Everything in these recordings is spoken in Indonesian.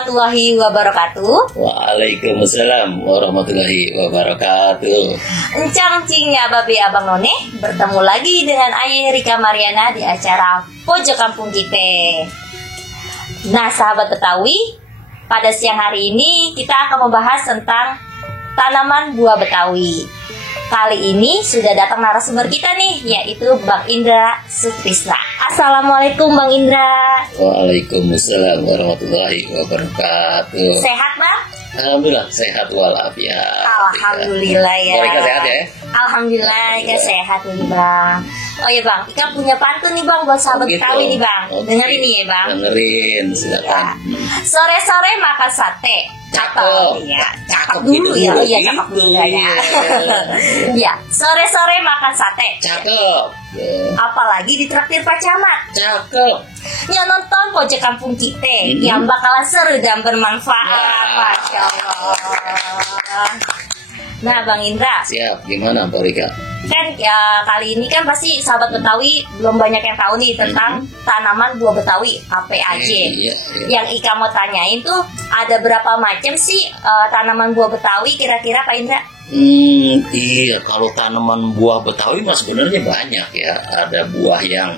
warahmatullahi wabarakatuh. Waalaikumsalam warahmatullahi wabarakatuh. Encang-cingnya babi abang none, bertemu lagi dengan Ayah Rika Mariana di acara Pojok Kampung Kita. Nah sahabat Betawi, pada siang hari ini kita akan membahas tentang tanaman buah Betawi. Kali ini sudah datang narasumber kita nih, yaitu Bang Indra Sutrisna. Assalamualaikum Bang Indra. Waalaikumsalam warahmatullahi wabarakatuh. Sehat Bang? Alhamdulillah sehat walafiat. Alhamdulillah ya. Mereka sehat ya? Alhamdulillah Ika sehat nih Bang. Oh ya Bang, Ika punya pantun nih Bang buat sahabat Betawi nih Bang. Dengerin nih ya Bang. Dengerin, silakan. Sore-sore makan sate. Cakep. Ya, cakep Gitu dulu ya. dulu, Iya, gitu. cakep dulu ya. Ya, sore-sore makan sate. Cakep. Apalagi ditraktir Pak Camat. Cakep. Yang nonton Pojok Kampung Kita yang bakalan seru dan bermanfaat. Ya. Masya Allah. Nah Bang Indra, Siap, gimana Mbak Rika? kan ya kali ini kan pasti sahabat Betawi belum banyak yang tahu nih tentang tanaman buah Betawi apa aja. Iya. Yang Ika mau tanyain tuh ada berapa macam sih tanaman buah Betawi kira-kira Pak Indra? Iya, kalau tanaman buah Betawi mas sebenarnya banyak ya. Ada buah yang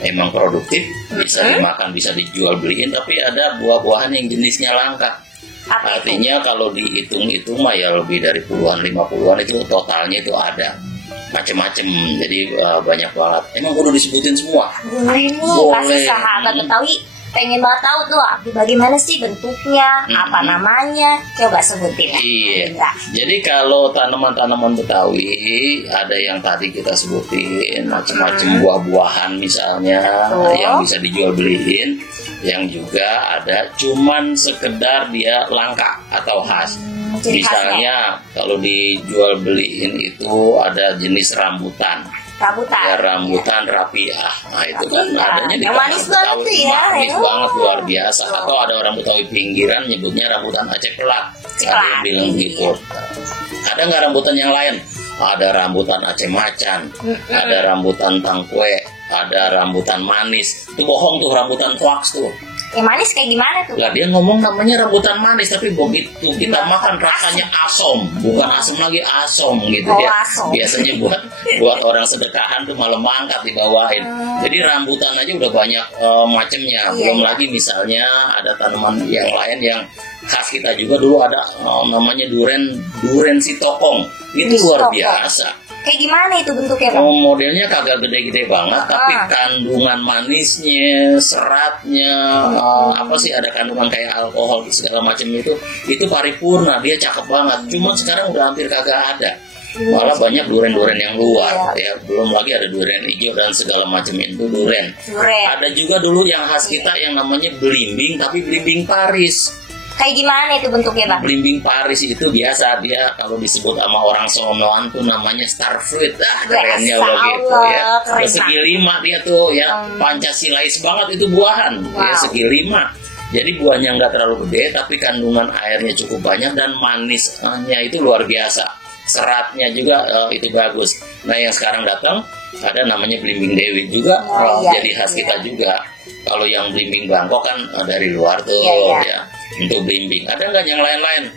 emang produktif, bisa dimakan, bisa dijual beliin, tapi ada buah-buahan yang jenisnya langka. Apa itu? Artinya kalau dihitung-hitung mah ya lebih dari puluhan, 50-an itu totalnya itu ada. Macem-macem, jadi banyak banget. Emang kudu disebutin semua? Ini pasti sahabat Betawi pengen banget tahu tuh bagaimana sih bentuknya, apa namanya, coba sebutin ya. Iya. Indra. Jadi kalau tanaman-tanaman Betawi ada yang tadi kita sebutin macam-macam buah-buahan misalnya yang bisa dijual beliin, yang juga ada cuman sekedar dia langka atau khas. Misalnya kalau dijual beliin itu ada jenis rambutan. Ya, rambutan rapiah. Nah itu kan adanya di yang manis banget tuh ya. Manis banget luar biasa. Atau ada orang Betawi pinggiran nyebutnya rambutan Aceh Pelak. Ada yang bilang gitu. Ada nggak rambutan yang lain? Ada rambutan Aceh Macan, ada rambutan Tangkwe, ada rambutan manis. Itu bohong tuh, rambutan hoax tuh. Yang manis kayak gimana tuh? Lah dia ngomong namanya rambutan manis, tapi begitu kita makan rasanya asom, bukan asam lagi, asom gitu ya. Asom. Biasanya buat orang sedekahan tuh malah mangkat dibawain. Jadi rambutan aja udah banyak macamnya. Belum lagi misalnya ada tanaman yang lain yang khas kita juga dulu ada namanya duren sitokong. Itu luar biasa. Kayak gimana itu bentuknya Bang? Modelnya kagak gede-gede banget, tapi kandungan manisnya, seratnya, apa sih ada kandungan kayak alkohol segala macam itu paripurna, dia cakep banget. Cuma sekarang udah hampir kagak ada. Malah banyak duren-duren yang luar, ya. Belum lagi ada duren hijau dan segala macam itu duren. Ada juga dulu yang khas kita yang namanya belimbing, tapi belimbing Paris. Kayak gimana itu bentuknya Bang? Belimbing Paris itu biasa dia kalau disebut sama orang sonoan tuh namanya starfruit. Kerennya begitu ya. Segi lima dia tuh ya, Pancasilais banget itu buahan. Ya, segi lima. Jadi buahnya nggak terlalu gede tapi kandungan airnya cukup banyak dan manisnya itu luar biasa. Seratnya juga itu bagus. Nah yang sekarang datang ada namanya belimbing Dewi juga, jadi khas kita juga. Kalau yang belimbing Bangkok kan dari luar tuh ya. Untuk belimbing. Ada nggak yang lain-lain?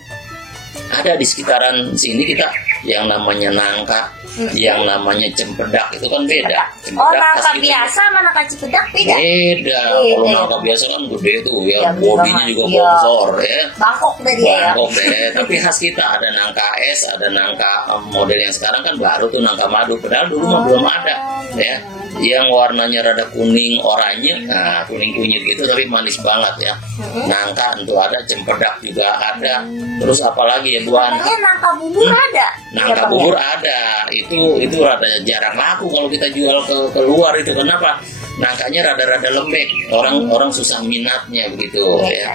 Ada di sekitaran sini kita yang namanya nangka, yang namanya cempedak itu kan beda. Cempedak nangka biasa sama nangka cempedak beda? Beda. Kalau nangka biasa kan gede tuh ya, bodinya juga besar ya. Bangkok tadi ya. Bangkok deh. Tapi khas kita ada nangka es, ada nangka model yang sekarang kan baru tuh nangka madu. Padahal dulu mah belum ada ya. Yang warnanya rada kuning oranye, nah kuning kunyit gitu tapi manis banget ya. Nangka tentu ada, cempedak juga ada. Terus apalagi ya buahan? Nangka bubur ada. Nangka bubur ada. Itu rada jarang laku kalau kita jual ke luar itu. Kenapa? Nangkanya rada-rada lembek. Orang susah minatnya begitu ya.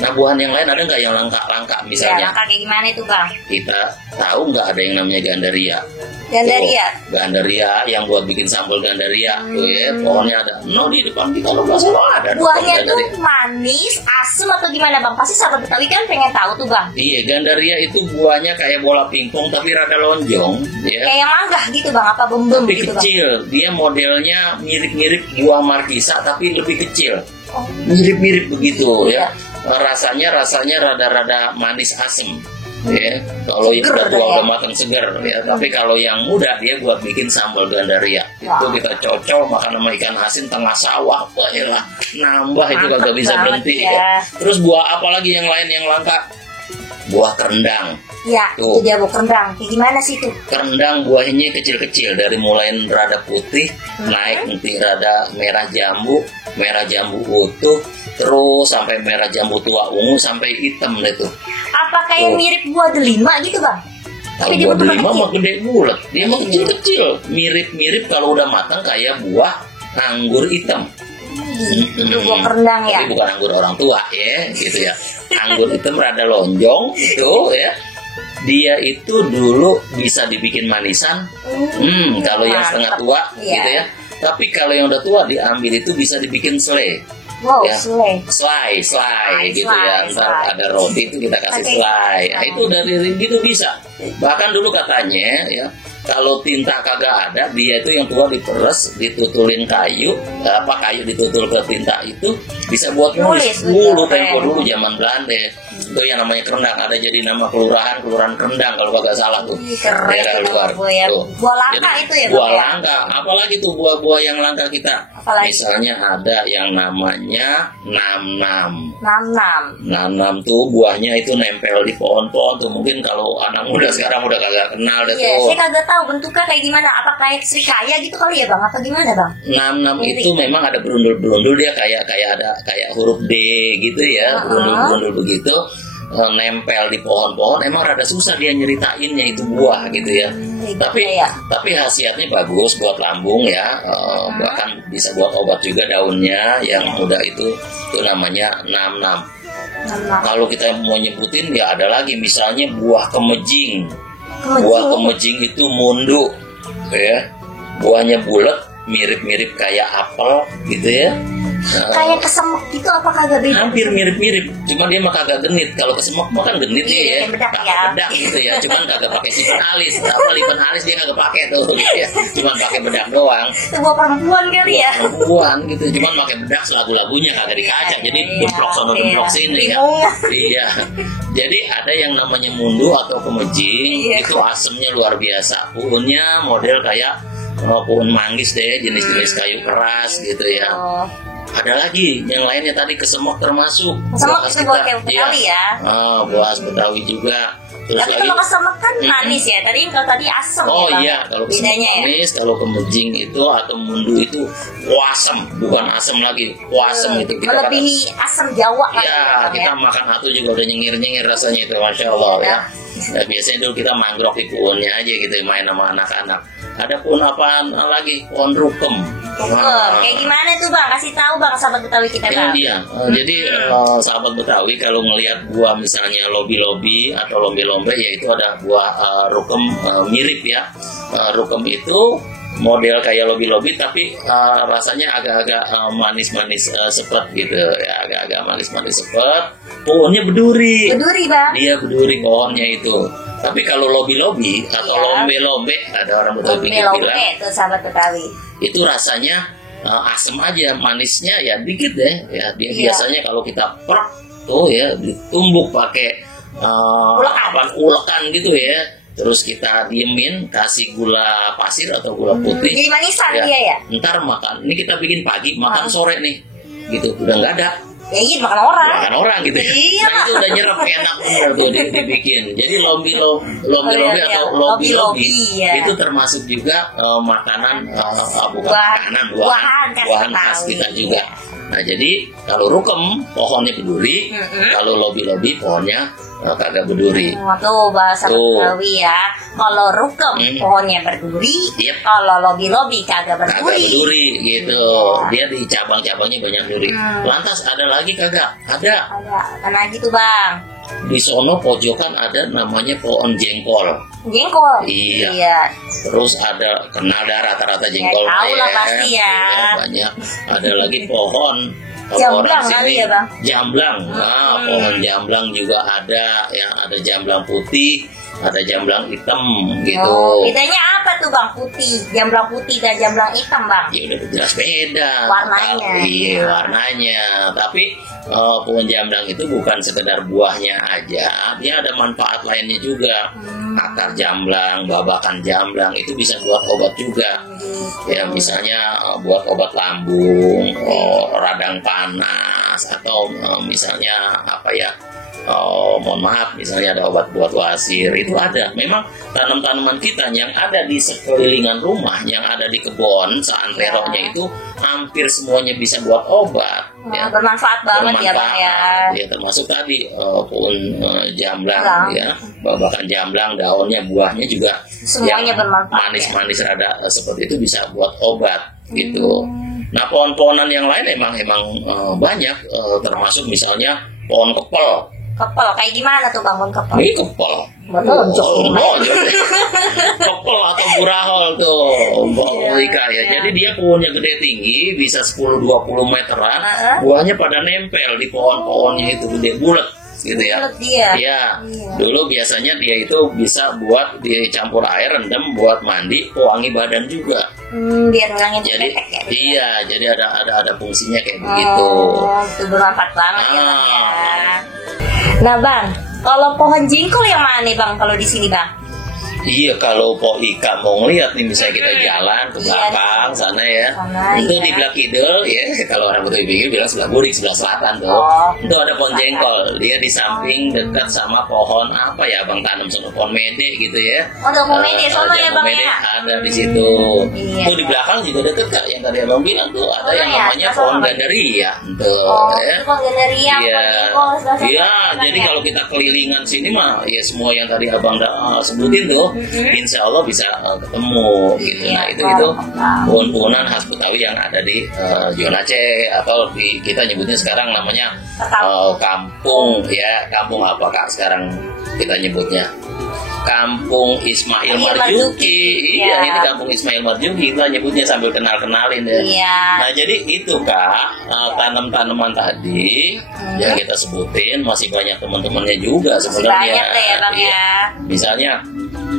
Nah buahan yang lain ada nggak yang langka misalnya? Langka kayak gimana itu Bang? Kita tahu nggak ada yang namanya gandaria? Gandaria? Gandaria yang buat bikin sambal gandaria tuh ya, pohonnya ada. No di depan kita lo ada. Buahnya tuh manis, asam atau gimana Bang? Pasti sahabat Betawi kan pengen tahu tuh Bang. Iya, gandaria itu buahnya kayak bola pingpong tapi rada lonjong ya. Kayak mangga gitu Bang, apa bembem tapi gitu kecil. Bang? Dia modelnya mirip-mirip buah markisa tapi lebih kecil. Mirip-mirip begitu ya. rasanya rada-rada manis asem. Ya, kalau yang udah tua udah matang segar ya. Tapi kalau yang muda dia gua bikin sambal gandaria. Itu kita cocok makan sama ikan asin tengah sawah. Wah, elah, nambah itu kagak bisa berhenti ya. Terus buah apa lagi yang lain yang langka? Buah kerendang. Ya, itu dia buah kerendang. Gimana sih tuh? Kerendang buahnya kecil-kecil dari mulai rada putih, naik nanti rada merah jambu utuh, terus sampai merah jambu tua ungu sampai hitam deh tuh. Apa kayak mirip buah delima gitu bang? Tapi buah delima mah gede bulat, dia mah kecil-kecil, mirip-mirip kalau udah matang kayak buah anggur hitam. Itu buah kerendang ya? Tapi bukan anggur orang tua ya, gitu ya. Anggur hitam rada lonjong itu ya. Dia itu dulu bisa dibikin manisan, kalau yang setengah tua gitu ya. Tapi kalau yang udah tua diambil itu bisa dibikin selai. Wow, ya, selai gitu ya. Ntar ada roti itu kita kasih selai. Nah, itu dari gitu bisa. Bahkan dulu katanya ya, kalau tinta kagak ada, dia itu yang tua diperes, ditutulin kayu ditutul ke tinta itu bisa buat nulis. Tempo dulu zaman Belanda. Itu yang namanya kerendang, ada jadi nama kelurahan Kerendang kalau kagak salah tuh. Daerah luar. Buah langka itu ya. Buah langka. Apalagi tuh buah-buah yang langka kita. Apalagi? Misalnya ada yang namanya nam-nam. Nam-nam tuh buahnya itu nempel di pohon-pohon tuh. Mungkin kalau anak muda sekarang udah kagak kenal deh tuh. Saya kagak tahu bentuknya kayak gimana. Apa kayak serikaya gitu kali ya bang? Apa gimana bang? Nam-nam itu memang ada berundul-berundul, dia kayak ada kayak huruf D gitu ya, berundul-berundul begitu. Nempel di pohon-pohon, emang rada susah dia nyeritainnya itu buah gitu ya. Tapi khasiatnya bagus buat lambung ya. Bahkan bisa buat obat juga daunnya yang muda itu namanya nam-nam. Kalau kita mau nyebutin ya ada lagi misalnya buah kemejing. Buah kemejing itu mundu ya. Buahnya bulat, mirip-mirip kayak apel gitu ya. Kayak kesemek gitu apa kagak beda? Hampir mirip-mirip, cuma dia mah kagak genit. Kalau kesemek mah kan genit ya, bedak gitu ya. Cuman kagak pakai sifat alis, lipat alis dia kagak pakai tuh, gitu ya. Cuman pakai bedak doang. Sebuah perempuan kali ya? Perempuan gitu, cuman pakai bedak lagu-lagunya kagak di kaca, jadi bentrok sana bentrok sini ya. Iya. Jadi ada yang namanya mundu atau kemejing, itu asemnya luar biasa. Pohonnya model kayak pohon manggis deh, jenis-jenis kayu keras gitu ya. Ada lagi yang lainnya tadi kesemek termasuk. Kesemek itu buah Betawi ya. Buah khas Betawi juga. Terus tapi kalau kesemek kan manis ya. Kalau tadi asam. Iya, kalau kesemek manis, kalau kemejing itu atau mundu itu wasem, bukan asam lagi, wasem itu. Melebihi asam Jawa kan. Iya, kita makan satu juga udah nyengir-nyengir rasanya itu, masya Allah ya. Nah, biasanya dulu kita mangrok di pohonnya aja gitu, main sama anak-anak. Ada pohon apaan lagi? Pohon rukem. Kayak gimana tuh bang? Kasih tahu bang sahabat Betawi kita bang. Jadi sahabat Betawi kalau ngelihat buah misalnya lobi-lobi atau lombe-lombe, yaitu ada buah rukem mirip ya. Rukem itu model kayak lobi-lobi tapi rasanya agak-agak manis-manis sepet gitu ya, agak-agak manis-manis sepet. Pohonnya berduri bang. Dia berduri pohonnya itu. Tapi kalau lobi-lobi atau lombe-lombe, ada orang Betawi bilang itu sahabat Betawi. Itu rasanya asam aja, manisnya ya dikit deh ya. Dia biasanya kalau kita prok tuh ya ditumbuk pakai ulekan gitu ya. Terus kita diemin, kasih gula pasir atau gula putih. Jadi manisan ya. Dia ya. Ntar makan, ini kita bikin pagi, makan sore nih, gitu. Udah nggak ada. Ya iya makan orang gitu ya. Nah itu udah nyerap enak bener tuh dibikin. Jadi lombi-lombi atau lobi-lobi itu termasuk juga makanan buahan khas kita juga. Nah jadi kalau rukem pohonnya berduri, kalau lobi-lobi pohonnya kagak berduri. Tuh bahasa Betawi ya. Kalau rukem pohonnya berduri, kalau lobi-lobi kagak berduri gitu. Dia di cabang-cabangnya banyak duri. Lantas ada lagi kagak? Ada. Ada lagi tuh bang. Di sono pojokan ada namanya pohon jengkol. Iya. Terus ada kenal rata-rata jengkol. Ya, tahu lah pasti ya. Banyak. Ada lagi pohon jamblang kali ya bang. Jamblang. Pohon jamblang juga ada. Ya, ada jamblang putih. ada jamblang hitam gitu. Oh, bedanya apa tuh Bang? Putih, jamblang putih dan jamblang hitam Bang? Ya udah jelas beda. Warnanya. Iya, warnanya. Tapi pohon jamblang itu bukan sekedar buahnya aja, dia ada manfaat lainnya juga. Akar jamblang, babakan jamblang itu bisa buat obat juga. Ya misalnya buat obat lambung, radang panas, atau misalnya apa ya? Mohon maaf, misalnya ada obat buat wasir, itu ada. Memang tanam-tanaman kita yang ada di sekelilingan rumah, yang ada di kebun, seanteroknya itu hampir semuanya bisa buat obat. Ya. Bermanfaat banget ya Bang ya. Ya termasuk tadi pohon jamblang, ya, babakan jamblang, daunnya, buahnya juga semuanya bermanfaat. Manis-manis rada seperti itu bisa buat obat gitu. Nah pohon-pohonan yang lain emang banyak, termasuk misalnya pohon kepel. Kepel kayak gimana tuh Bang kepel? Ini kepel. Kepel atau burahol tuh, Rika ya. Jadi dia pohonnya gede tinggi, bisa 10-20 meteran. Buahnya pada nempel di pohon-pohonnya itu, gede bulat gitu ya. Iya. Dulu biasanya dia itu bisa buat dicampur air, rendam buat mandi, pewangi badan juga. Biar ngilangin jadi ya, iya, jadi ada fungsinya kayak begitu. Itu bermanfaat banget ya Bang ya. Nah Bang, kalau pohon jengkol yang mana nih Bang kalau di sini Bang? Iya, kalau Pok Ika mau ngeliat nih, misalnya kita jalan ke belakang sana ya, itu di belah kidul ya, kalau orang Betawi pikir bilang sebelah burik, sebelah selatan tuh, itu ada pohon jengkol. Dia di samping dekat sama pohon apa ya Bang, tanam sama pohon mede gitu ya. Oh, ada pohon mede, sono ya Bang ya? Ada di situ. Tuh di belakang juga deket Kak, yang tadi Abang bilang tuh, ada yang namanya pohon gandaria. Tuh, ya. Pohon gandaria, pohon jengkol. Iya, jadi kalau kita kelilingan sini mah, ya semua yang tadi Abang sebutin tuh, insya Allah bisa ketemu gitu. Nah itu pohon-pohonan khas Betawi yang ada di zona C, atau kita nyebutnya sekarang namanya kampung ya. Kampung apa Kak sekarang kita nyebutnya? Kampung Ismail Marzuki. Iya, ini Kampung Ismail Marzuki kita nyebutnya sambil kenalin ya. Nah jadi itu Kak, tanam-tanaman tadi yang kita sebutin masih banyak teman-temannya juga sebenarnya. Ya Bang ya. Misalnya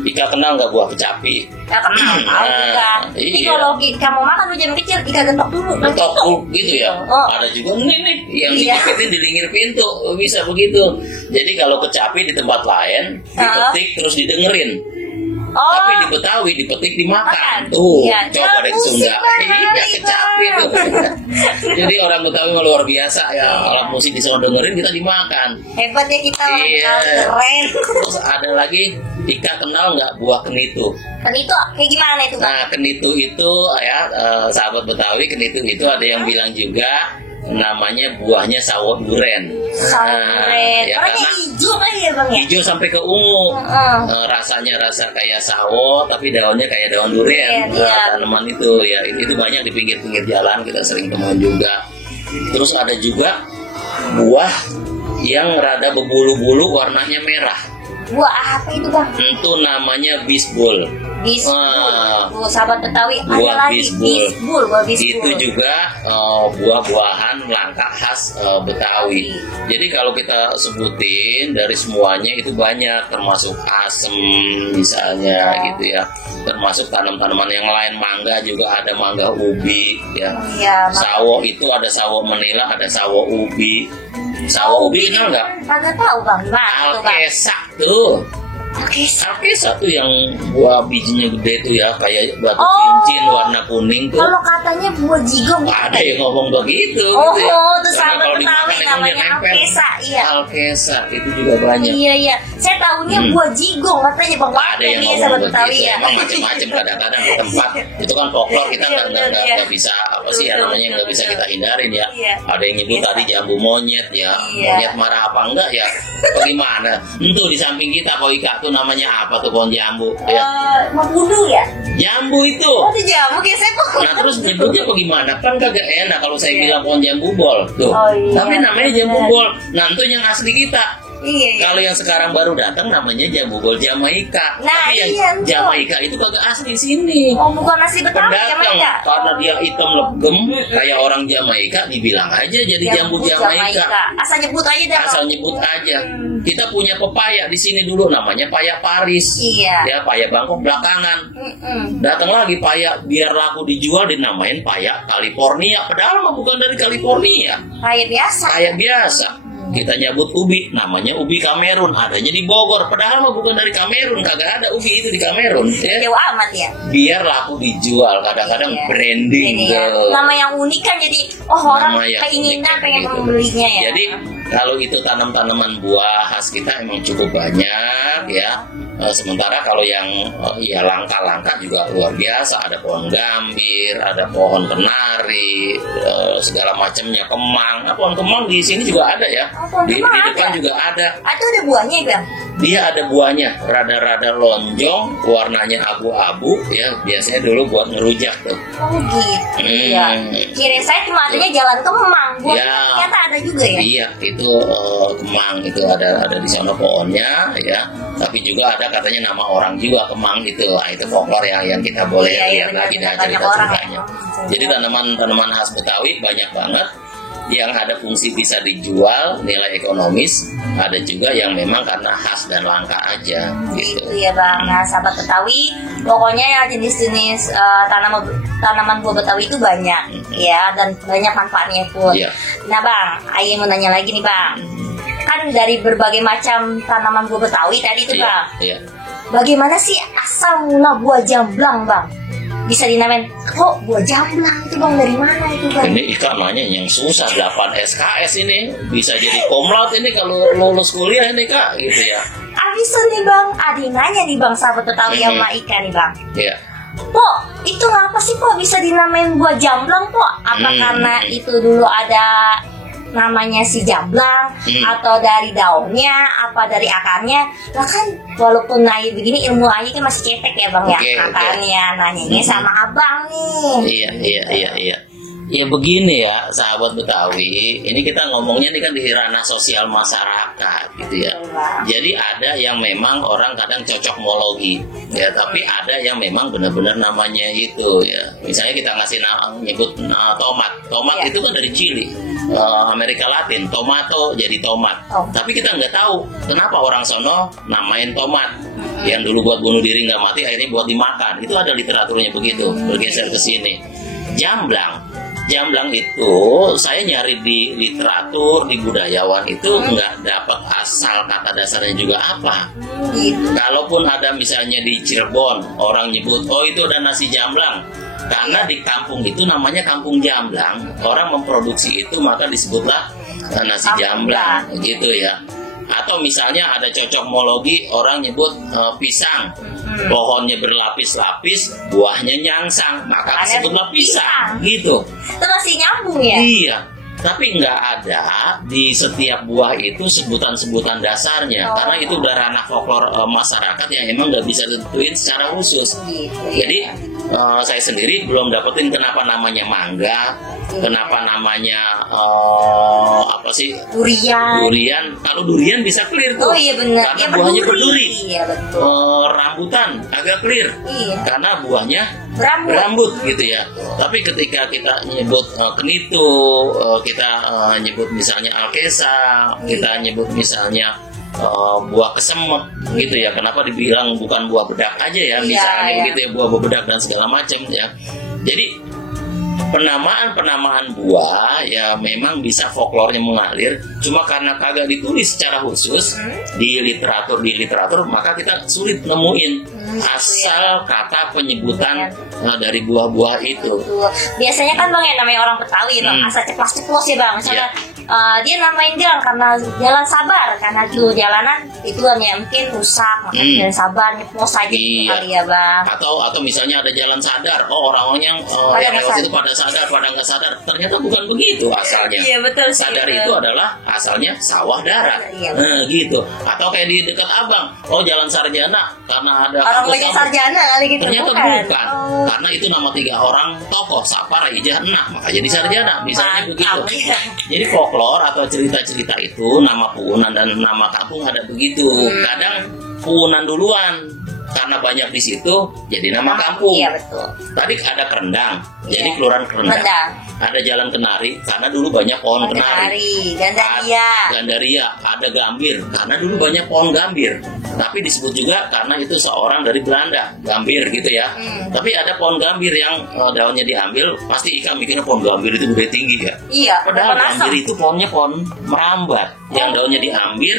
Ika kenal nggak buah kecapi? Ya kenal, tahu juga. Ini kalau kamu makan jam kecil, Ika getok dulu. Getok gitu ya. Ada juga nih yang dipikitin di pinggir pintu, bisa begitu. Jadi kalau kecapi di tempat lain dipetik terus didengerin. Tapi di Betawi dipetik dimakan. Tuh, coba deh ke Sunda. Iya, kecapi tuh. Jadi orang Betawi luar biasa ya. Alat musik di sana dengerin, kita dimakan. Hebat ya kita. Iya. Keren. Terus ada lagi, Ika kenal nggak buah kenitu? Kenitu kayak gimana itu? Nah, kenitu itu ya, sahabat Betawi, kenitu itu ada yang bilang juga namanya buahnya sawo duren. Ya, karena hijau kan ya Bang ya? Hijau sampai ke ungu. Rasanya rasa kayak sawo, tapi daunnya kayak daun duren. Tanaman itu ya, itu banyak di pinggir-pinggir jalan, kita sering temukan juga. Terus ada juga buah yang rada berbulu-bulu, warnanya merah. Buah apa itu Bang? Itu namanya bisbul. Bisbul, sahabat Betawi ada lagi bisbul. Itu juga buah-buahan langka khas Betawi. Jadi kalau kita sebutin dari semuanya itu banyak, termasuk asem misalnya gitu ya, termasuk tanam-tanaman yang lain, mangga juga ada, mangga ubi ya. Sawo itu ada sawo menila, ada sawo ubi. Sawo ubi kenal nggak? Kagak tahu Bang, gimana tuh Bang? Alkesak tuh. Alkesak tuh yang buah bijinya gede tuh ya, kayak batu cincin warna kuning tuh. Kalau katanya buah jigong. Ada yang ngomong begitu. Terus sama Betawi namanya alkesak, iya. Alkesak itu juga banyak. Iya. Saya tahunya buah jigong katanya Bang. Ada yang ngomong begitu. Emang macam-macam kadang-kadang di tempat. Itu kan folklor, kita nggak bisa apa sih ya namanya, nggak bisa kita hindarin ya. Ada yang nyebut tadi jambu monyet ya. Monyet marah apa enggak ya? Bagaimana? Itu di samping kita kok Ika tuh namanya apa tuh pohon jambu ya? Mengkudu ya? Jambu itu. Oh itu jambu ya saya kok. Nah terus nyebutnya bagaimana? Kan kagak enak kalau saya bilang pohon jambu bol tuh. Tapi namanya jambu bol. Nah itu yang asli kita. Iya. Kalau yang sekarang baru datang namanya jambu gol Jamaika. Nah, Tapi yang iya, Jamaika itu kagak asli sini. Oh, bukan nasi Betawi Pendatang, Jamaika. karena dia hitam legem kayak orang Jamaika, dibilang aja jadi jambu Jamaika. Asal nyebut aja dah. Asal nyebut aja. Kita punya pepaya di sini dulu namanya paya Paris. Iya. Ya, paya Bangkok belakangan. Datang lagi paya biar laku dijual dinamain paya California. Padahal mah bukan dari California. Kayak biasa. Kayak biasa. Kita nyebut ubi, namanya ubi Kamerun, adanya di Bogor. Padahal mah bukan dari Kamerun, kagak ada ubi itu di Kamerun. Ya. Jauh amat ya. Biar laku dijual, kadang-kadang Iya. branding Ini ya. Nama yang unik kan jadi orang Nama yang keinginan unik, pengen gitu. membelinya ya. Jadi kalau itu tanaman buah khas kita emang cukup banyak ya. Sementara kalau yang ya langka-langka juga luar biasa. Ada pohon gambir, ada pohon kenari, segala macamnya, kemang. Nah, pohon kemang di sini juga ada ya. Pohon Di kemang depan ada? juga ada. Atau ada buahnya Bang? Dia ada buahnya, rada-rada lonjong, warnanya abu-abu ya. Biasanya dulu buat ngerujak tuh. Oh gitu ya. Kirain saya cuma adanya jalan kemang. Buahnya Ya. ternyata ada juga ya. Iya, itu kemang itu ada di sana pohonnya ya. Tapi juga ada katanya nama orang juga kemang itu. Nah, itu folklore yang kita boleh Iya, iya, lihat lagi benar, dari banyak orang ceritanya. yang Jadi tanaman khas Betawi banyak banget yang ada fungsi bisa dijual, nilai ekonomis, ada juga yang memang karena khas dan langka aja gitu. Gitu ya Bang. Nah sahabat Betawi, pokoknya ya jenis-jenis tanaman buah Betawi itu banyak ya, dan banyak manfaatnya pun. Iya. Nah Bang, Aye mau nanya lagi nih Bang. Kan dari berbagai macam tanaman buah Betawi tadi tuh Bang. Iya. Bagaimana sih asal mula buah jamblang Bang? Bisa dinamain kok buah jamblang itu Bang, dari mana itu Bang? Ini ikan nanya yang susah 8 SKS ini bisa jadi komlaut ini kalau lulus kuliah ini Kak gitu ya. Bisa nih Bang, Adi nanya nih Bang sahabat Betawi yang Ika nih Bang. Iya. Pok, itu ngapa sih Pok bisa dinamain buah jamblang Pok? Apa karena itu dulu ada namanya si jamblang, atau dari daunnya, apa dari akarnya? Lah kan walaupun Aye begini ilmu Aye kan masih cetek ya Bang ya. Makanya nanyanya sama Abang nih. Iya. Ya begini ya sahabat Betawi, ini kita ngomongnya ini kan di ranah sosial masyarakat gitu ya. Jadi ada yang memang orang kadang cocokmologi ya, tapi ada yang memang benar-benar namanya itu ya. Misalnya kita ngasih nyebut tomat itu kan dari Chili, Amerika Latin, tomato jadi tomat. Tapi kita nggak tahu kenapa orang sono namain tomat. Yang dulu buat bunuh diri nggak mati akhirnya buat dimakan. Itu ada literaturnya begitu, bergeser ke sini. Jamblang itu saya nyari di literatur, di budayawan itu nggak dapat asal kata dasarnya juga apa. Kalaupun ada misalnya di Cirebon orang nyebut oh itu ada nasi jamblang, karena di kampung itu namanya kampung jamblang, orang memproduksi itu maka disebutlah nasi jamblang gitu ya. Atau misalnya ada cocokmologi orang nyebut pisang, pohonnya berlapis-lapis, buahnya nyangsang, maka disebutlah pisang gitu. Itu masih nyambung ya? Iya, tapi nggak ada di setiap buah itu sebutan-sebutan dasarnya, karena itu udah ranah folklor masyarakat yang emang nggak bisa ditentuin secara khusus. Jadi saya sendiri belum dapetin kenapa namanya mangga, kenapa namanya durian. Kalau durian bisa clear tuh. Oh iya benar. Karena buahnya berduri. Iya betul. Rambutan agak clear. Iya. Karena buahnya berambut gitu ya. Tapi ketika kita nyebut kenitu, kita nyebut misalnya alkesa, kita nyebut misalnya buah kesemek gitu ya. Kenapa dibilang bukan buah bedak aja ya, misalnya begitu ya, buah bedak dan segala macam ya. Jadi penamaan buah ya memang bisa folklornya mengalir, cuma karena kagak ditulis secara khusus di literatur maka kita sulit nemuin asal kata penyebutan dari buah-buah itu. Biasanya kan Bang ya namanya orang Betawi Bang, asal ceplos-ceplos ya Bang. Misalnya dia namain jalan karena jalan sabar, karena dulu jalanan itu ya mungkin rusak, makanya jalan sabar nyeplos aja kali ya Bang. Atau misalnya ada jalan sadar, orang-orang yang lewat itu pada sadar, pada nggak sadar, ternyata bukan begitu asalnya. Iya betul. Sadar itu adalah asalnya sawah darat, gitu. Atau kayak di dekat Abang, jalan Sarjana karena ada orang banyak sarjana kali gitu. Ternyata bukan, karena itu nama 3 orang tokoh, Sapar, Ijah, Enak, maka jadi Sarjana, misalnya begitu. Jadi folklore folklore atau cerita-cerita itu nama Puunan dan nama kampung ada begitu. Kadang Puunan duluan karena banyak di situ jadi nama kampung. Iya betul. Tadi ada Kerendang, jadi Iya. Kelurahan Kerendang. Kerendang. Ada Jalan Kenari karena dulu banyak pohon kenari. Gandaria. Gandaria, ada Gambir karena dulu banyak pohon gambir. Tapi disebut juga karena itu seorang dari Belanda, Gambir gitu ya. Tapi ada pohon gambir yang daunnya diambil, pasti Ika mikirnya pohon gambir itu gede tinggi ya. Iya. Padahal pohon asam. gambir itu pohonnya pohon merambat, yang daunnya diambil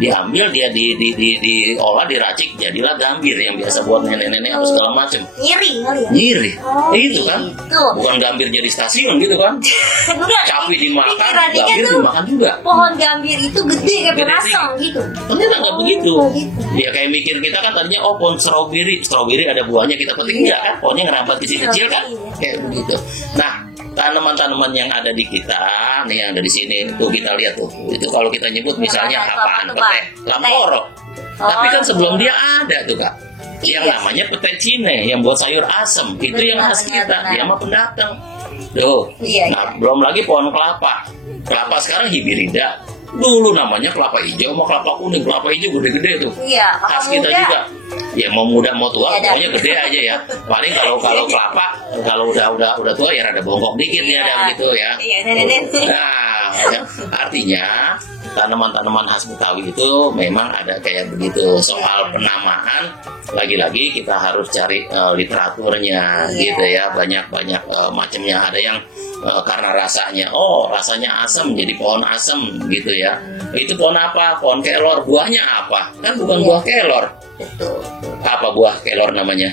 dia diolah, diracik, jadilah gambir yang biasa buat nenek-nenek atau segala macam. Nyiri. Nyiri, Oh, itu kan, gitu. bukan gambir jadi stasiun gitu kan. Enggak. Capi dimakan, Pikirannya gambir tuh dimakan juga. pohon gambir itu gede kayak pohon Gede asam gitu. Ternyata nggak begitu. Oh, gitu. Ya kayak mikir kita kan tadinya pohon stroberi ada buahnya kita petik enggak kan, pohonnya ngerambat kecil-kecil kan, kayak begitu. Nah, tanaman-tanaman yang ada di kita nih, yang ada di sini tuh kita lihat tuh, itu kalau kita nyebut misalnya apaan, pete, lamporo. Tapi kan sebelum dia ada tuh Kak, yang namanya pete cine yang buat sayur asem, itu yang khas kita, dia mah pendatang. Tuh, nah belum lagi pohon kelapa. Kelapa sekarang hibirida. Dulu namanya kelapa hijau mau kelapa kuning, kelapa hijau gede-gede tuh. Iya, Khas kita muda. juga. Ya mau muda mau tua, Ya, pokoknya gede aja ya. Paling kalau kelapa, kalau udah tua ya rada bongkok dikit ya, ada gitu ya. Iya, nenek. Nah, ya, artinya tanaman-tanaman khas Betawi itu memang ada kayak begitu. Soal penamaan, lagi-lagi kita harus cari literaturnya, gitu ya. Banyak-banyak macamnya. Ada yang karena rasanya asam jadi pohon asam gitu ya. Itu pohon apa? Pohon kelor. Buahnya apa? Kan bukan buah kelor. Betul. Apa buah kelor namanya?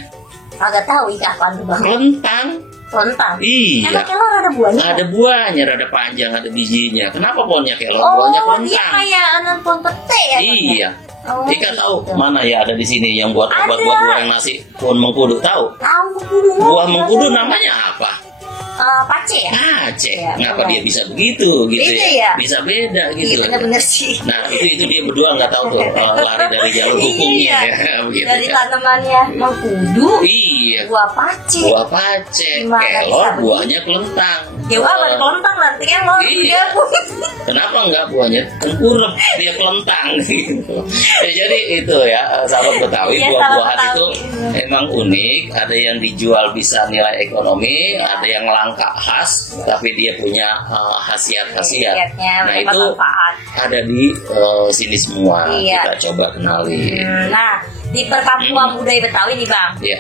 Agak tahu ikan apaan tuh bang. Kelentang. Kelentang. Iya. Emang kelor ada buahnya? Ada buahnya, ada panjang, ada bijinya. Kenapa pohonnya kelor? Oh, Buahnya dia kelentang. kayak anan pohon pete ya? Bang? Iya. Oh, Ika tahu gitu. mana ya ada di sini yang buat obat Ada. buat goreng nasi, pohon mengkudu, tahu? Tahu mengkudu. Buah mengkudu namanya apa? Pace ya? Aceh. Ya, Ngapa benar. dia bisa begitu gitu Beda ya? ya? Bisa beda gitu. Iya bener-bener sih. Nah itu dia berdua nggak tahu tuh lari dari jalur hukumnya Iya. ya, begitu Dari ya. tanamannya mengkudu, Iya. buah pace. Buah pace, Gimana kelor bisa buahnya kelentang. Ya apa kelentang nanti kan lo Iya. Kenapa enggak buahnya tengkurap, dia kelentang gitu. Ya, jadi itu ya sahabat Betawi, Iya, buah-buahan sahabat itu Betawi. emang unik. Ada yang dijual bisa nilai ekonomi, ada yang langka khas, tapi dia punya khasiat-khasiat. Khasiatnya, Nah mendapat itu manfaat. ada di sini semua. Iya. Kita coba kenali. Nah, di perkampungan budaya Betawi nih bang, Ya.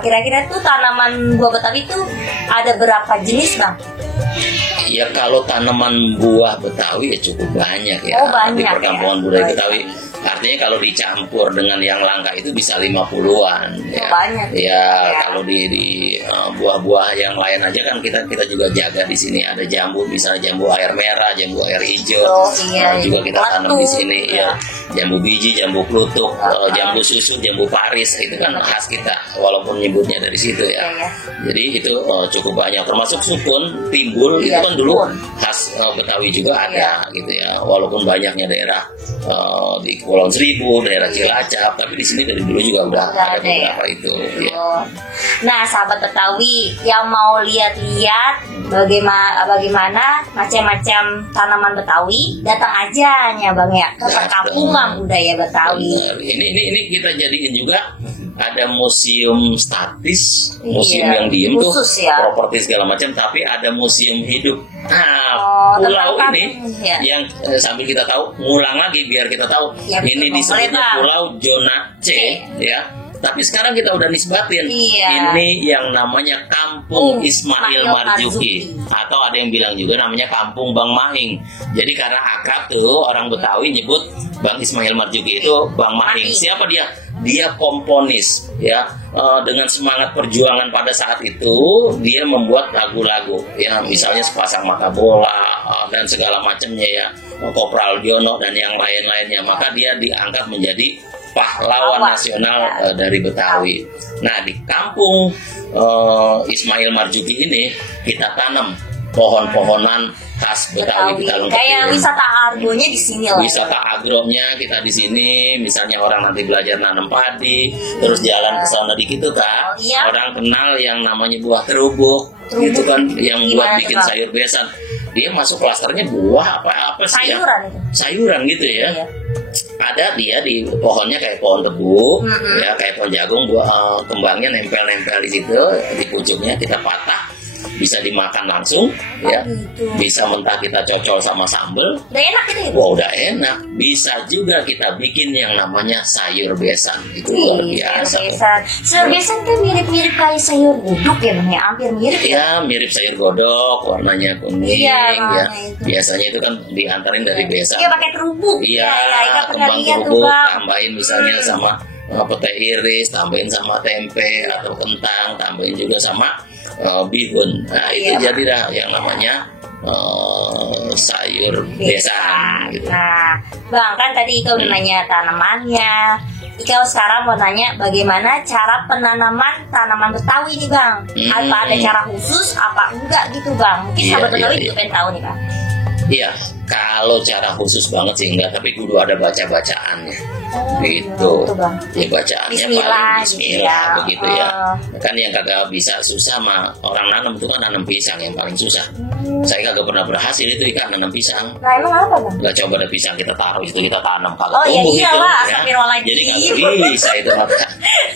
kira-kira tuh tanaman buah Betawi tuh ada berapa jenis bang? Ya kalau tanaman buah Betawi ya cukup banyak ya. Oh, banyak di perkampungan ya. budaya Baik. Betawi. Artinya kalau dicampur dengan yang langka itu bisa 50-an ya. banyak. Ya, Ya. kalau di buah-buah yang lain aja kan kita juga jaga di sini. Ada jambu, misalnya jambu air merah, jambu air hijau. Oh, iya, Juga kita tanam di sini ya. ya. Jambu biji, jambu klutuk, Ah. jambu susu, jambu paris, itu kan khas kita walaupun nyebutnya dari situ ya. Iya, ya. Jadi itu cukup banyak, termasuk sukun, timbul, itu Iya, kan dulu sukun. khas Betawi juga ada gitu ya. Walaupun banyaknya daerah di Kepulauan Seribu, daerah Cilacap, tapi di sini dari dulu juga udah ada ada ya. beberapa itu. Ya. Oh. Nah, sahabat Betawi yang mau lihat-lihat bagaimana macam-macam tanaman Betawi, datang aja ya bang ya ke Datang. perkampungan budaya Betawi. Benar. Ini kita jadiin juga ada museum statis, museum Iya, yang diem tuh, khusus ya. properti segala macam, tapi ada museum hidup. Nah, Oh, pulau tentang ini kampung, ya. yang sambil kita tahu, ngulang lagi biar kita tahu, Ya, ini betul. disebutnya Boleh, Bang. Pulau Zona C, ya. Tapi sekarang kita udah nisbatin, Iya. ini yang namanya Kampung Ismail Ismail Marzuki, atau ada yang bilang juga namanya Kampung Bang Mahing. Jadi karena akrab tuh orang Betawi nyebut Bang Ismail Marzuki itu Bang Mahing. Siapa dia? Dia komponis ya, dengan semangat perjuangan pada saat itu dia membuat lagu-lagu ya, misalnya Sepasang Mata Bola dan segala macamnya ya, Kopral Jono dan yang lain-lainnya. Maka dia diangkat menjadi pahlawan nasional dari Betawi. Nah, di kampung Ismail Marzuki ini kita tanam pohon-pohonan khas Betawi, kita lengkapin. Kayak wisata argonya di sini lah. Wisata agronya kita di sini, misalnya orang nanti belajar nanam padi, terus jalan ke sana dikit tuh Kak, Iya. orang kenal yang namanya buah terubuk, itu kan yang buat Gimana bikin tuh, Kak? sayur besan. dia masuk klasternya buah apa sih sayuran ya? itu. Sayuran gitu ya. Iya. Ada dia di pohonnya kayak pohon tebu, ya kayak pohon jagung, kembangnya nempel-nempel di situ, di pucuknya kita patah, bisa dimakan langsung, ya, gitu. bisa mentah kita cocol sama sambal, Udah enak gitu ya? wah udah enak. Bisa juga kita bikin yang namanya sayur besan, itu luar biasa. Sayur besan kan mirip-mirip kayak sayur guduk ya Bang, ya? Hampir mirip ya? Ya mirip sayur godok, warnanya kuning, Iya, ya. itu. Biasanya itu kan diantarin dari besan. Iya pakai terubuk. Iya, Ika pernah kembang lihat tuh kerupuk, Bang. tambahin misalnya sama pete iris, tambahin sama tempe atau kentang, tambahin juga sama bihun. Nah itu Iya. jadi dah yang namanya sayur besan gitu. Nah, Bang kan tadi Ika udah nanya tanamannya. Ika sekarang mau nanya bagaimana cara penanaman tanaman Betawi nih Bang. Apa ada cara khusus apa enggak gitu Bang? Mungkin Iya, sahabat Betawi iya, juga pengen tahu nih Bang. Iya, kalau cara khusus banget sih enggak, tapi kudu ada baca-bacaannya. Gitu. Gitu, Bang. Ya bacaannya Bismillah, paling gitu bismillah ya. begitu ya. Kan yang kagak bisa susah mah orang nanam itu kan nanam pisang yang paling susah. Saya kagak pernah berhasil itu ikan nanam pisang. Nah emang apa Bang? Nggak coba ada pisang kita taruh itu kita tanam kagak Oh, iya, tumbuh iyalah, gitu, ya. astagfirullahaladzim. Jadi nggak bisa itu maka.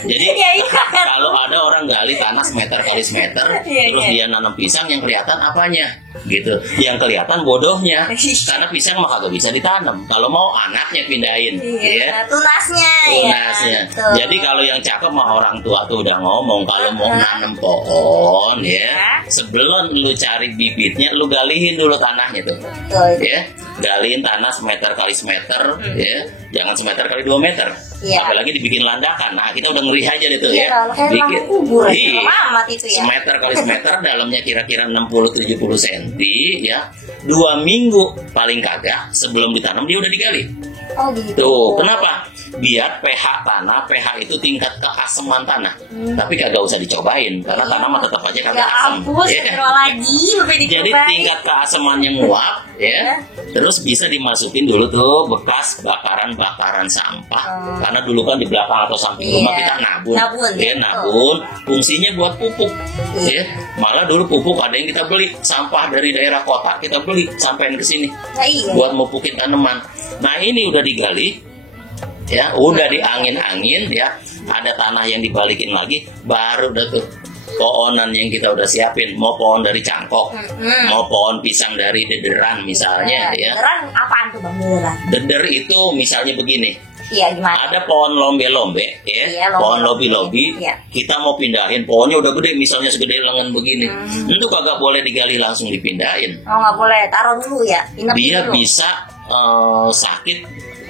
Jadi Iya, iya. kalau ada orang gali tanah semeter kali semeter, Iya, terus iya. dia nanam pisang yang kelihatan apanya, gitu. Yang kelihatan bodohnya, karena pisang mah kagak bisa ditanam. Kalau mau anaknya pindahin, Iya, ya. tunasnya. Tunasnya. Betul. Jadi kalau yang cakep mah orang tua tuh udah ngomong kalau mau nanam pohon ya, sebelum lu cari bibitnya lu galihin dulu tanahnya tuh. Betul. Ya, galiin tanah semeter kali semeter, ya, jangan semeter kali 2 meter. Iya. Apalagi dibikin landakan. Nah, kita udah ngeri aja deh tuh Iya, ya. kayak lampu kubur, Iya. amat itu ya. Semeter kali semeter, dalamnya kira-kira 60-70 cm, ya. 2 minggu paling kagak sebelum ditanam dia udah digali. Oh gitu. Tuh, kenapa? Biar pH tanah, pH itu tingkat keaseman tanah. Tapi kagak usah dicobain karena tanah mah tetap aja kagak Ya asam. ampun, Ya. lagi sampai Jadi dicobain. tingkat keasamannya nguap ya. Terus bisa dimasukin dulu tuh bekas bakaran sampah. Karena dulu kan di belakang atau samping rumah Iya. kita nabun. Nabun, Ya, betul. nabun. Fungsinya buat pupuk. Iya. Ya. Malah dulu pupuk ada yang kita beli, sampah dari daerah kota kita beli sampein ke sini Nah, iya. buat mupukin tanaman. Nah, ini udah digali ya, udah diangin-angin ya, ada tanah yang dibalikin lagi, baru udah tuh pohonan yang kita udah siapin, mau pohon dari cangkok, mau pohon pisang dari dederan misalnya ya. Beneran apaan tuh Bang beneran? Deder itu misalnya begini, Iya gimana? ada pohon lombe-lombe ya, Iya, pohon lombe-lombe. lobi-lobi, Iya. kita mau pindahin, pohonnya udah gede misalnya segede lengan begini, itu kagak boleh digali langsung dipindahin. Oh nggak boleh, taruh dulu ya. Inap Dia dulu. bisa sakit,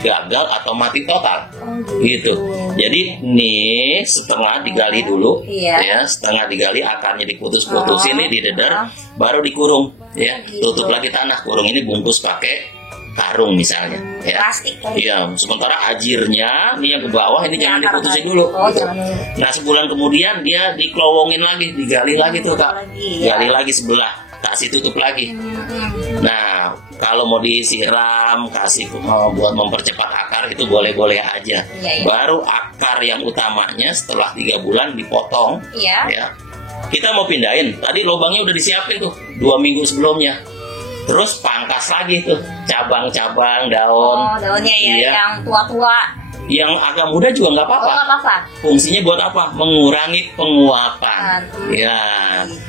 gagal atau mati total. Oh, Gitu. Jadi nih setengah digali dulu, Iya. ya setengah digali akarnya diputus-putusin nih dideder, baru dikurung, ya Gitu. tutup lagi tanah, kurung ini bungkus pakai karung misalnya, ya. Plastik kan? Iya. Sementara ajirnya nih yang ke bawah ini jangan akar diputusin tadi. dulu. Oh gitu. jangan dulu. Nah sebulan kemudian dia dikelowongin lagi, digali lagi tuh kak, Lagi, ya. gali lagi sebelah, kasih tutup lagi. Nah, kalau mau disiram, kasih buat mempercepat akar itu boleh-boleh aja. Iya, iya. Baru akar yang utamanya setelah 3 bulan dipotong, Iya. ya. Kita mau pindahin. Tadi lubangnya udah disiapin tuh 2 minggu sebelumnya. Terus pangkas lagi tuh cabang-cabang daun. Oh daunnya ya Iya. yang tua-tua. Yang agak muda juga nggak Oh apa-apa. nggak apa-apa. Fungsinya buat apa? Mengurangi penguapan. Hmm. Ya,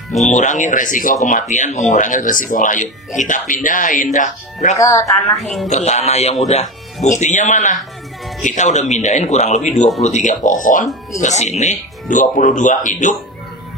mengurangi resiko kematian, mengurangi resiko layu. Kita pindahin dah, brak, Ke tanah yang ke tanah yang udah. Buktinya mana? Kita udah mindahin kurang lebih 23 pohon ke Iya. sini, 22 hidup,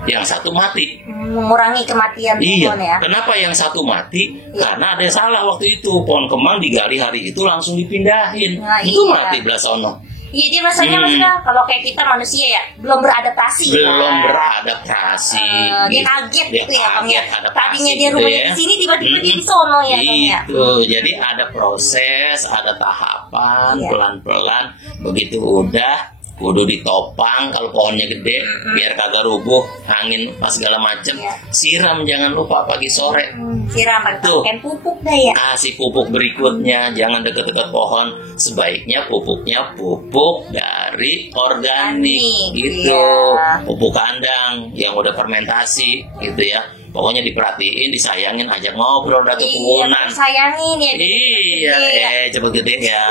yang satu mati. mengurangi kematian Iya. pohon ya. Kenapa yang satu mati? Iya. Karena ada yang salah waktu itu. Pohon kemang digali hari itu langsung dipindahin. Nah, Itu iya. mati belah sono. Iya dia rasanya maksudnya kalau kayak kita manusia ya belum beradaptasi. Belum kan? beradaptasi. Dia kaget gitu ya Bang ya. adaptasi Tadinya dia gitu rumahnya ya. di sini tiba-tiba dia di sono ya Bang ya. Itu, jadi ada proses, ada tahapan, Iya. pelan-pelan. Begitu udah, kudu ditopang kalau pohonnya gede, biar kagak rubuh, angin pas segala macem. Iya. Siram jangan lupa pagi sore. Siram Tuh. pakai pupuk dah ya. Kasih pupuk berikutnya, jangan deket-deket pohon. Sebaiknya pupuknya pupuk dari organik, Organik, gitu. iya. Pupuk kandang yang udah fermentasi, gitu ya. Pokoknya diperhatiin, disayangin, ajak ngobrol dah ke kebunan. Sayangin ya. Iya, cepet gede ya.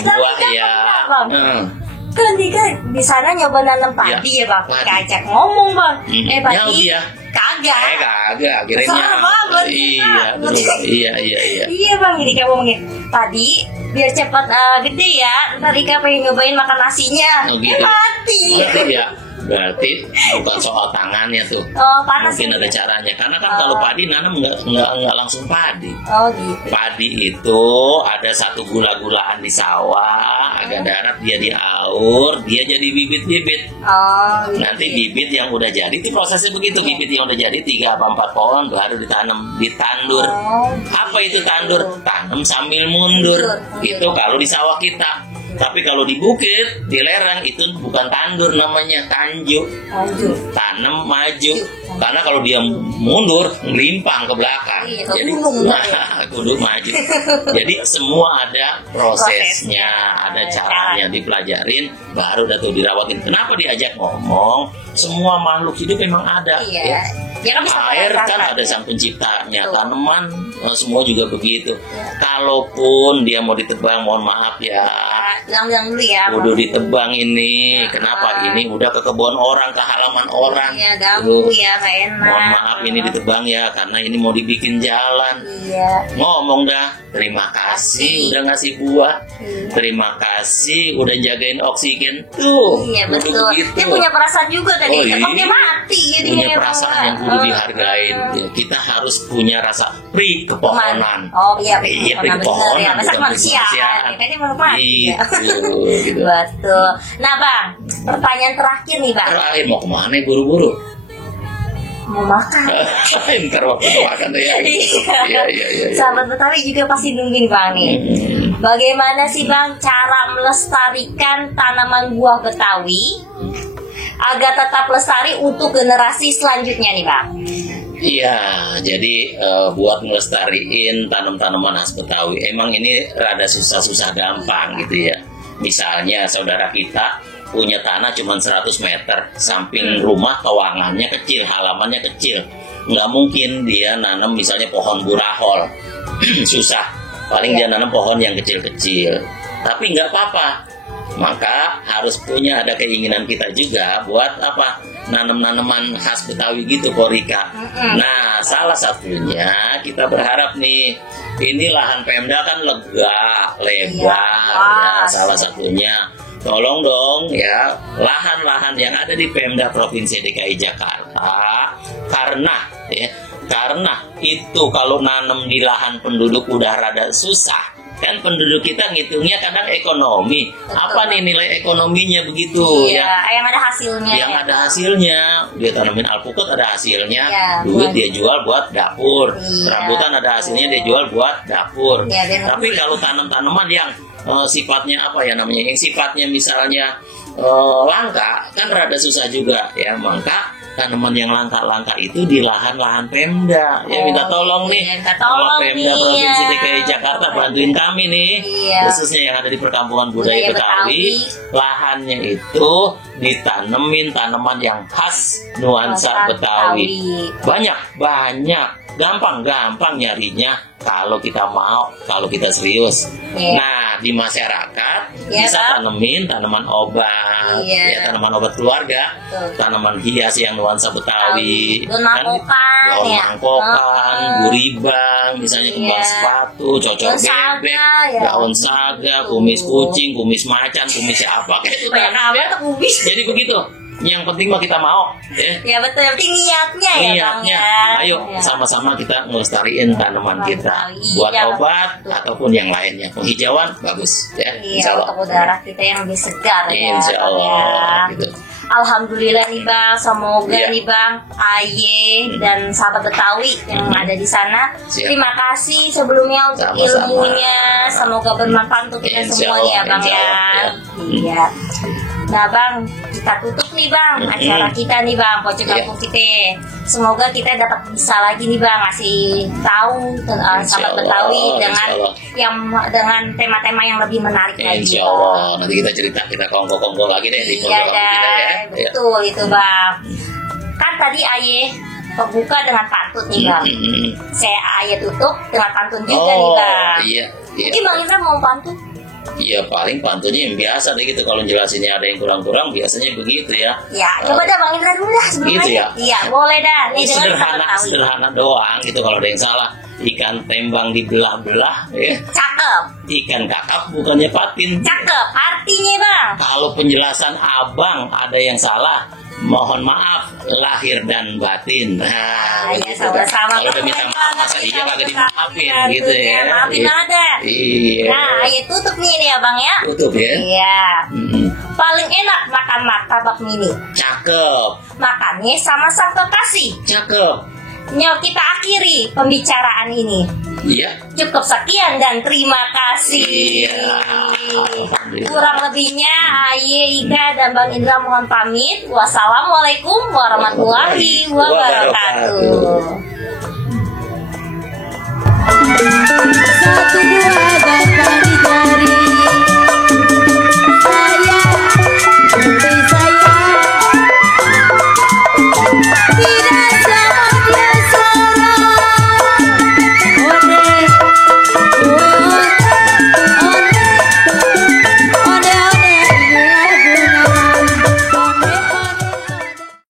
Buah ya. Kan dia di sana nyoba nanam padi ya bang, ajak ngomong bang. Padi kagak, akhirnya banget. Iya bang, jadi kamu ngomongin padi biar cepat gede ya. Ntar Ika pengen nyobain makan nasinya. Oh gitu. Mati. Ya. Berarti bukan soal tangannya tuh. Panas mungkin ada caranya. Karena kan kalau padi nanam nggak langsung padi. Gitu. Padi itu ada satu gula-gulaan di sawah, agak darat dia diaur, dia jadi bibit-bibit. Gitu. Nanti bibit yang udah jadi itu prosesnya begitu. Bibit yang udah jadi 3 atau 4 pohon baru ditanam, ditandur. Apa itu tandur? Tanam sambil mundur. Itu kalau di sawah kita. Tapi kalau di bukit, di lereng itu bukan tandur namanya, tanjuk. Tanam maju. Karena kalau dia mundur, ngelimpang ke belakang. Jadi kudu maju. Jadi semua ada prosesnya, ada caranya dipelajarin, baru dah tuh dirawatin. Kenapa diajak ngomong? Semua makhluk hidup memang ada. Air kan ada sang penciptanya, tanaman semua juga begitu. Kalaupun dia mau ditebang, mohon maaf ya. Bilang dulu ya. Udah ditebang ini, kenapa ini udah ke kebun orang, ke halaman orang. Iya, ganggu ya, gak enak. Mohon maaf ini ditebang ya, karena ini mau dibikin jalan. Iya. Ngomong dah, terima kasih udah ngasih buah. Terima kasih udah jagain oksigen. Tuh. Iya betul. Dia punya perasaan juga tadi. Dia mati. Punya perasaan yang kudu dihargain. Kita harus punya rasa pri kepohonan. Iya pri kepohonan. Masa manusia. Kayaknya mau mati. Gitu. Betul. Nah bang, pertanyaan terakhir nih bang. Terakhir mau kemana buru-buru? Mau makan. Ntar waktu makan tuh ya. Iya. Sahabat Betawi juga pasti nungguin bang nih. Bagaimana sih bang cara melestarikan tanaman buah Betawi agar tetap lestari untuk generasi selanjutnya nih bang? Iya, jadi buat melestariin tanam-tanaman khas Betawi, emang ini rada susah-susah gampang gitu ya. Misalnya saudara kita punya tanah cuma 100 meter, samping rumah kawangannya kecil, halamannya kecil. Nggak mungkin dia nanam misalnya pohon burahol, susah. Paling dia nanam pohon yang kecil-kecil. Tapi nggak apa-apa, maka harus punya ada keinginan kita juga buat apa? Nanam-naneman khas Betawi gitu, Korika. Nah, salah satunya kita berharap nih, ini lahan Pemda kan lega, lebar ya, salah satunya. Tolong dong ya, lahan-lahan yang ada di Pemda Provinsi DKI Jakarta, karena itu kalau nanam di lahan penduduk udah rada susah. Kan penduduk kita ngitungnya kadang ekonomi. Apa nih nilai ekonominya begitu ya? Yang ada hasilnya. Yang ada hasilnya, dia tanamin alpukat ada hasilnya, duit dia jual buat dapur. Rambutan ada hasilnya, dia jual buat dapur. Tapi kalau tanam-tanaman yang sifatnya apa ya namanya? Yang sifatnya misalnya langka, kan rada susah juga ya. Maka tanaman yang langka-langka itu di lahan-lahan Pemda. Ya minta tolong nih. Kalau Pemda Provinsi DKI Jakarta bantuin kami nih. Khususnya yang ada di Perkampungan Budaya Betawi, lahannya itu ditanemin tanaman yang khas nuansa Betawi. Banyak. Gampang nyarinya kalau kita mau, kalau kita serius. Nah, di masyarakat bisa tanemin tanaman obat, ya tanaman obat keluarga, tanaman hias yang nuansa Betawi, daun mangkokan, guribang, misalnya kembang sepatu, cocok bebek, daun saga, kumis kucing, kumis macan, kumis apa kayak itu. Jadi begitu. Yang penting mah kita mau ya betul, yang penting niatnya. Ayo sama-sama kita melestariin tanaman kita buat obat ataupun yang lainnya. Penghijauan bagus ya. Untuk udara kita yang lebih segar ya. Insyaallah gitu. Alhamdulillah nih bang, semoga nih bang Aye dan sahabat Betawi yang ada di sana, terima kasih sebelumnya untuk ilmunya, semoga bermanfaat untuk kita semua ya bang ya. Iya. Nah bang, kita tutup nih bang acara kita nih bang, Pojok Kampung kita. Semoga kita dapat bisa lagi nih bang ngasih tahu sahabat Betawi dengan tema-tema yang lebih menarik lagi. Insyaallah nanti kita cerita, kita kongko lagi deh di Pojok Kampung kita ya. Betul itu bang. Kan tadi Aye pembuka dengan pantun nih Bang. Saya ayat tutup dengan pantun juga nih Bang. Iya. Jadi Bang Indra mau pantun? Iya, paling pantunnya yang biasa deh gitu. Kalau jelasinnya ada yang kurang-kurang, biasanya begitu ya. Ya, coba dah Bang Indra dulu dah sebelumnya. Gitu ya? Iya, boleh dah. Nih dengan Sederhana doang gitu. Kalau ada yang salah, ikan tembang dibelah-belah ya. Cakep. Ikan kakap bukannya patin. Cakep. Artinya Bang, Kalau penjelasan abang ada yang salah, mohon maaf lahir dan batin. Nah, ya gitu. sama-sama. Kalau udah minta maaf, masa iya kagak dimaafin gitu ya. Maafin ada. Iya. Nah, ayat tutup nih ya Bang ya. Tutup ya. Iya. Paling enak makan martabak mini. Cakep. Makannya sama sang kekasih. Cakep. Nyok kita akhiri pembicaraan ini. Iya. Cukup sekian dan terima kasih. Iya. Kurang lebihnya Aye, Ika, dan Bang Indra mohon pamit. Wassalamualaikum warahmatullahi wabarakatuh. Satu dua dapat dicari.